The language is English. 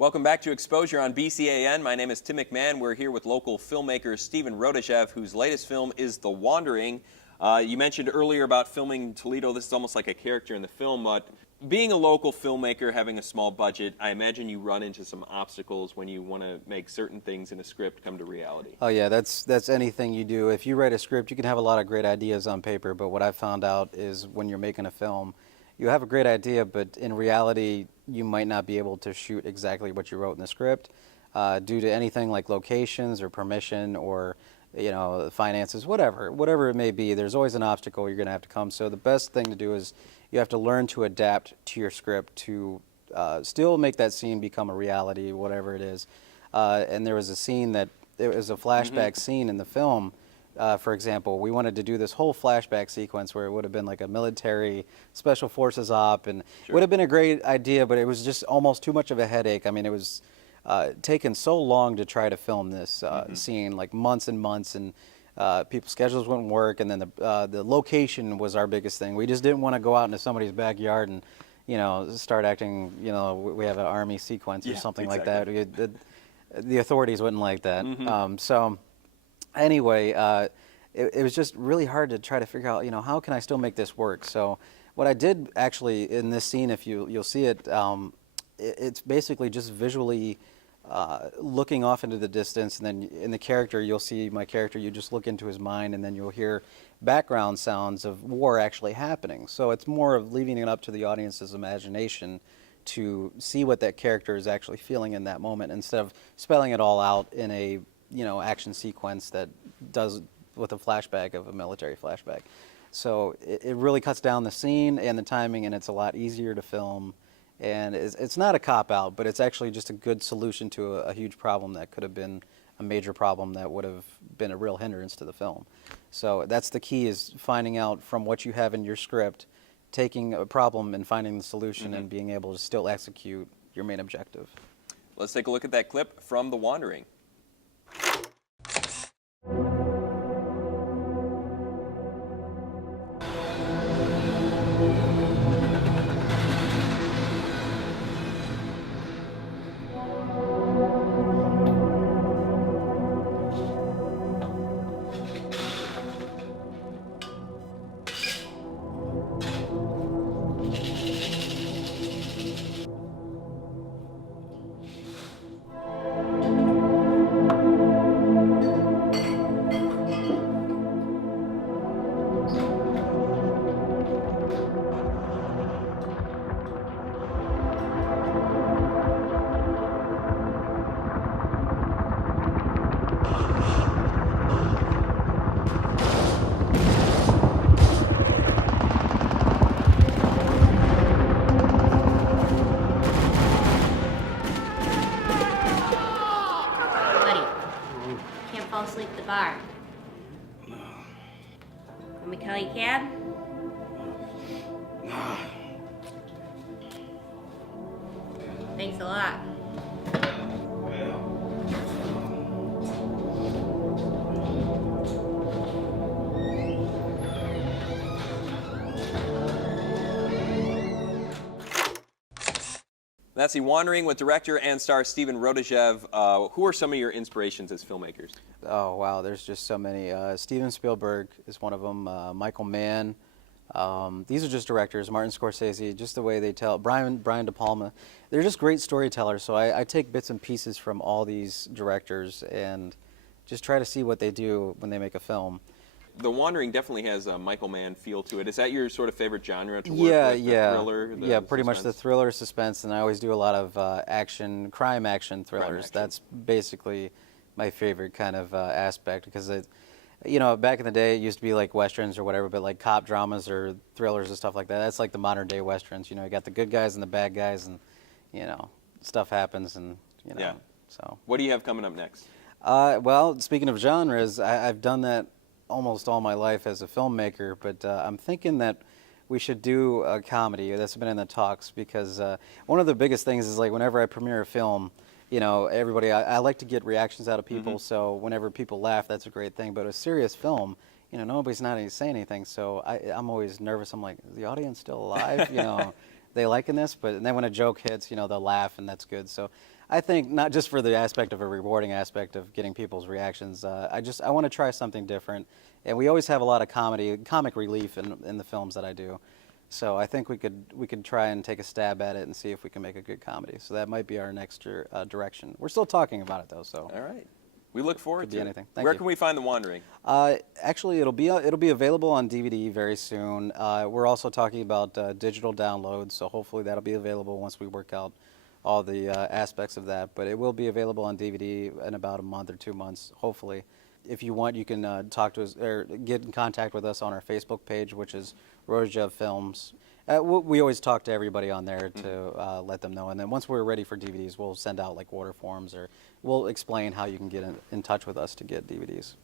Welcome back to Exposure on BCAN. My name is Tim McMahon. We're here with local filmmaker Steven Rodojev, whose latest film is The Wandering. You mentioned earlier about filming Toledo. This is almost like a character in the film, but being a local filmmaker, having a small budget, I imagine you run into some obstacles when you want to make certain things in a script come to reality. Oh yeah, that's anything you do. If you write a script, you can have a lot of great ideas on paper, but what I've found out is when you're making a film, you have a great idea, but in reality, you might not be able to shoot exactly what you wrote in the script due to anything like locations or permission or finances, whatever it may be. There's always an obstacle you're going to have to come. So the best thing to do is you have to learn to adapt to your script to still make that scene become a reality, whatever it is. And there was a scene that, it was a flashback scene in the film. For example, we wanted to do this whole flashback sequence where it would have been like a military special forces op, and it would have been a great idea, but it was just almost too much of a headache. I mean, it was taken so long to try to film this scene, like months and months, and people's schedules wouldn't work, and then the location was our biggest thing. We just didn't want to go out into somebody's backyard and, start acting, we have an army sequence or something like that. The authorities wouldn't like that. So anyway, it was just really hard to try to figure out, how can I still make this work? So what I did actually in this scene, if you'll see it, it's basically just visually looking off into the distance, and then in the character, you'll see my character, you just look into his mind, and then you'll hear background sounds of war actually happening. So it's more of leaving it up to the audience's imagination to see what that character is actually feeling in that moment, instead of spelling it all out in a action sequence that does with a flashback of a military flashback. So it really cuts down the scene and the timing, and it's a lot easier to film. And it's not a cop-out, but it's actually just a good solution to a huge problem that could have been a major problem that would have been a real hindrance to the film. So that's the key, is finding out from what you have in your script, taking a problem and finding the solution and being able to still execute your main objective. Let's take a look at that clip from The Wandering. Fall asleep at the bar. No. Want me to call you a cab? No. Thanks a lot. That's The Wandering with director and star Steven Rodojev. Who are some of your inspirations as filmmakers? Oh wow, there's just so many. Steven Spielberg is one of them. Michael Mann. These are just directors. Martin Scorsese, just the way they tell. Brian De Palma. They're just great storytellers. So I take bits and pieces from all these directors and just try to see what they do when they make a film. The Wandering definitely has a Michael Mann feel to it. Is that your sort of favorite genre to work with? The thriller? Yeah, pretty much the thriller, suspense, and I always do a lot of crime action thrillers. That's basically my favorite kind of aspect, because back in the day it used to be like westerns or whatever, but like cop dramas or thrillers and stuff like that. That's like the modern day westerns. You got the good guys and the bad guys, and stuff happens, and So. What do you have coming up next? Well, speaking of genres, I've done that almost all my life as a filmmaker, but I'm thinking that we should do a comedy. That's been in the talks, because one of the biggest things is, like, whenever I premiere a film, everybody, I like to get reactions out of people, so whenever people laugh, that's a great thing. But a serious film, nobody's not saying anything, so I'm always nervous. I'm like, is the audience still alive? they liking this? And then when a joke hits, you know, they'll laugh, and that's good. So I think not just for the aspect of a rewarding aspect of getting people's reactions, I want to try something different. And we always have a lot of comic relief in the films that I do. So I think we could try and take a stab at it and see if we can make a good comedy. So that might be our next direction. We're still talking about it though. So all right, we look forward could be to anything. it. Thank Where you. can we find The Wandering? Actually, it'll be available on DVD very soon. We're also talking about digital downloads, so hopefully that'll be available once we work out all the aspects of that. But it will be available on DVD in about a month or 2 months, hopefully. If you want, you can talk to us or get in contact with us on our Facebook page, which is Rodojev Films. We always talk to everybody on there to let them know. And then once we're ready for DVDs, we'll send out like order forms, or we'll explain how you can get in touch with us to get DVDs.